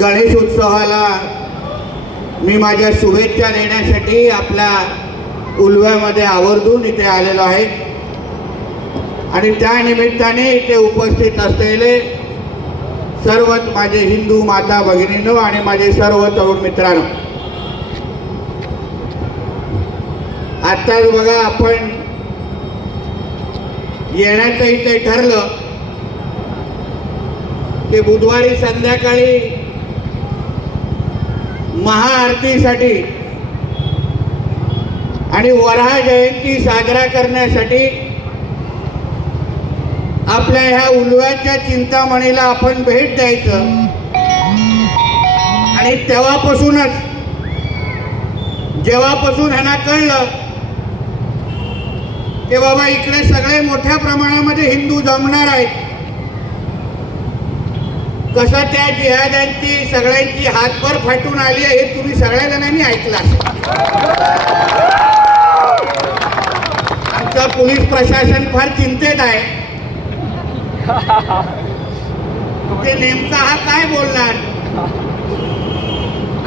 गणेश उत्सवाला मी माझ्या शुभेच्छा देण्यासाठी आपल्या उलव्यामध्ये आवर्जून इथे आलेलो आहे आणि त्या निमित्ताने इथे उपस्थित असलेले सर्वच माझे हिंदू माता भगिनींनो आणि माझे सर्व तरुण मित्रांनो, आताच बघा आपण येण्याचं इथे ठरलं की बुधवारी संध्याकाळी महाआरतीसाठी आणि वराह जयंती साजरा करण्यासाठी आपल्या ह्या उलव्याच्या चिंतामणीला आपण भेट द्यायचं. आणि जेव्हापासून ह्यांना कळलं की बाबा इकडे सगळे मोठ्या प्रमाणामध्ये हिंदू जमणार आहेत, कसं त्या जिहाद्यांची सगळ्यांची हातभर फाटून आली आहे हे तुम्ही सगळ्या जणांनी ऐकलं असेल. आमचं पोलीस प्रशासन फार चिंतेत आहे ते नेमका हा काय बोलणार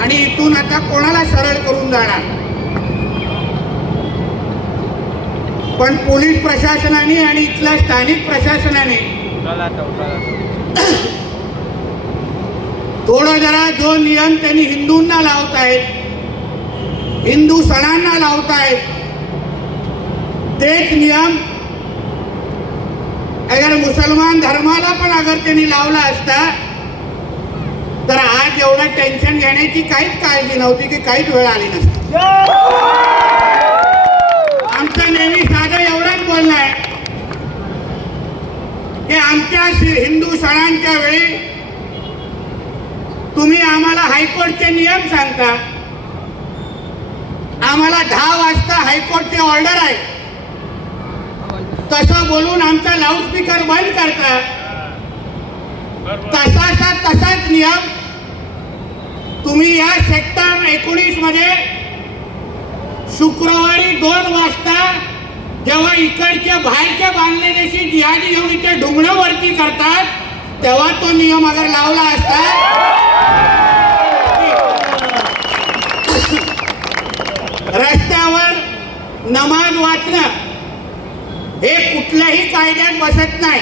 आणि इथून आता कोणाला सरळ करून जाणार. पण पोलीस प्रशासनाने आणि इथल्या स्थानिक प्रशासनाने थोडं जरा जो नियम त्यांनी हिंदूंना लावत आहेत, हिंदू सणांना लावत आहेत, तेच नियम अगर मुसलमान धर्माला पण अगर त्यांनी लावला असता तर आज एवढं टेन्शन घेण्याची काहीच काळजी नव्हती की काहीच वेळ आली नसती. आमचं नेहमी साधं एवढंच बोलणं आहे की आमच्या हिंदू सणांच्या वेळी तुम्ही आम्हाला हायकोर्टचे नियम सांगता, आम्हाला 10 वाजता हायकोर्टची ऑर्डर आहे तसं बोलून आमचा लाऊडस्पीकर बंद करता, तसाच नियम तुम्ही या सेक्टर 19 मध्ये शुक्रवारी 2 वाजता जेव्हा इकडच्या बाहेरच्या बांगलादेशी जिहादी येऊन इथे ढुंगणं वरती करतात तेव्हा तो नियम अगर लावला असता रस्त्यावर नमाज वाचणं हे कुठल्याही कायद्यात बसत नाही.